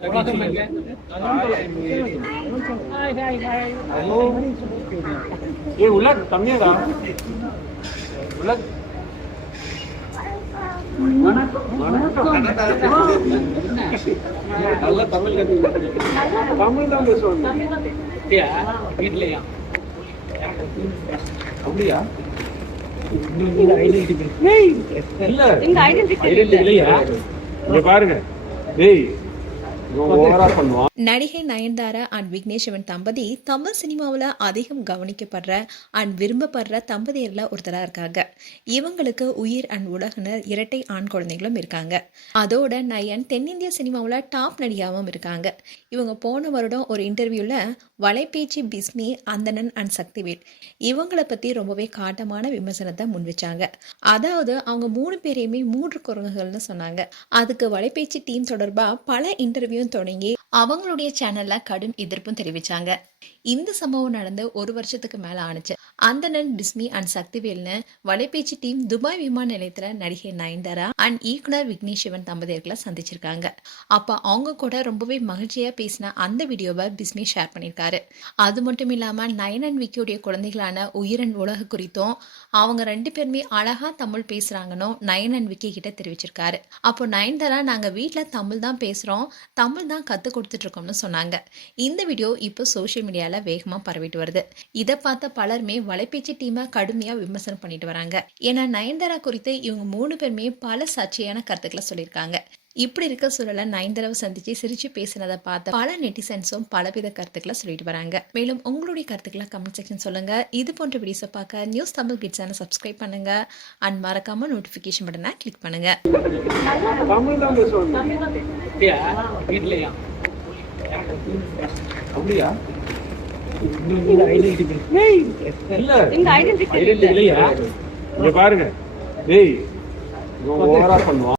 ये उलट कमियागा उलट நல்ல தமிழ் தமிழ் தான் பேசுவாங்க வீட்லயா அப்படியா இல்ல இல்லையா இங்க பாருங்க டேய் நடிகை நயன்தாரா அண்ட் விக்னேஷ் சிவன் தம்பதி தமிழ் சினிமாவில் அதிகம் கவனிக்கப்படுற அண்ட் விரும்பப்படுற தம்பதியர்ல ஒருத்தரா இருக்காங்க. இவங்களுக்கு உயிர் அண்ட் உலகினர் இரட்டை ஆண் குழந்தைகளும் இருக்காங்க. அதோட நயன் தென்னிந்திய சினிமாவில் டாப் நடிகாவும் இருக்காங்க. இவங்க போன வருடம் ஒரு இன்டர்வியூல வலைபேச்சு பிஸ்மி, அந்தணன் அண்ட் சக்திவேல் இவங்களை பத்தி ரொம்பவே காட்டமான விமர்சனத்தை முன் வச்சாங்க. அதாவது அவங்க 3 பேரையுமே 3 குரங்குகள்னு சொன்னாங்க. அதுக்கு வலைபேச்சு டீம் தொடர்பா பல இன்டர்வியூ தொடங்கி அவங்களுடைய சேனல்ல கடும் எதிர்ப்பும் தெரிவிச்சாங்க. இந்த சம்பவம் நடந்து 1 வருஷத்துக்கு மேல ஆனிச்சு. அந்தணன், பிஸ்மி அண்ட் சக்திவேல்னு வலைபேச்சு டீம் துபாய் விமான நிலையத்துல நடிகை நயன்தாரா அண்ட் இயக்குனர் விக்னேஷ் சிவன் தம்பதியர்களை சந்திச்சிருக்காங்க. அப்ப அவங்க கூட ரொம்பவே மகிழ்ச்சியா பேசின அந்த வீடியோவை பிஸ்மி ஷேர் பண்ணியிருக்காரு. அது மட்டும் இல்லாம நயன் அண்ட் விக்கியோடைய குழந்தைகளான உயிரன் உலக குறித்தும் அவங்க 2 பேருமே அழகா தமிழ் பேசுறாங்கன்னு நயன் அண்ட் விக்கி கிட்ட தெரிவிச்சிருக்காரு. அப்போ நயன்தாரா நாங்க வீட்டுல தமிழ் தான் பேசுறோம், தமிழ் தான் கத்து கொடுத்துட்டு இருக்கோம்னு சொன்னாங்க. இந்த வீடியோ இப்போ சோசியல் மீடியால வேகமா பரவிட்டு வருது. இதை பார்த்த பலருமே வலைபேச்சு டீமை கடுமையா விமர்சனம் பண்ணிட்டு வராங்க. ஏன்னா நயன்தாரா குறித்து இவங்க 3 பேருமே பல சர்ச்சையான கருத்துக்களை சொல்லியிருக்காங்க. இப்படி இருக்க சூழல நயன்தாராவை சந்திச்சு சிரிச்சு பேசினதை பார்த்த பல நெட்டிசன்ஸும் பலவித கருத்துக்களை சொல்லிட்டு வராங்க. மேலும் உங்களுடைய கருத்துக்களை கமெண்ட் செக்ஷன் சொல்லுங்க. இது போன்ற வீடியோஸை பார்க்க news Tamil kids channel subscribe பண்ணுங்க அண்ட் மறக்காம நோட்டிபிகேஷன் பட்டனை கிளிக் பண்ணுங்க. அப்படியா பாருங்க டேய் பண்ணுவான்.